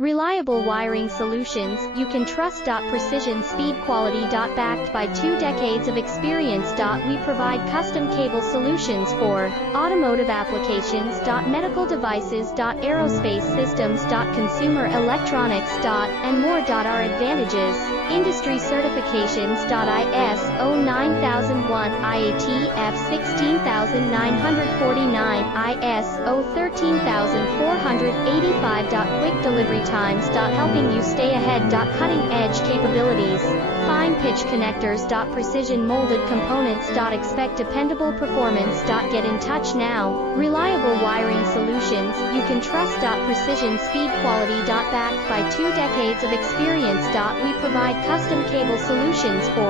Reliable wiring solutions you can trust. Precision speed quality. Backed by 2 decades of experience. We provide custom cable solutions for automotive applications. Medical devices. Aerospace systems. Consumer electronics. And more. Our advantages: industry certifications. ISO 9001, IATF 16949, ISO 13485. Quick delivery times. Helping you stay ahead. Cutting-edge capabilities: fine pitch connectors. Precision molded components. Expect dependable performance. Get in touch now. Reliable wiring solutions you can trust. Precision speed quality. Backed by 2 decades of experience. We provide custom cable solutions for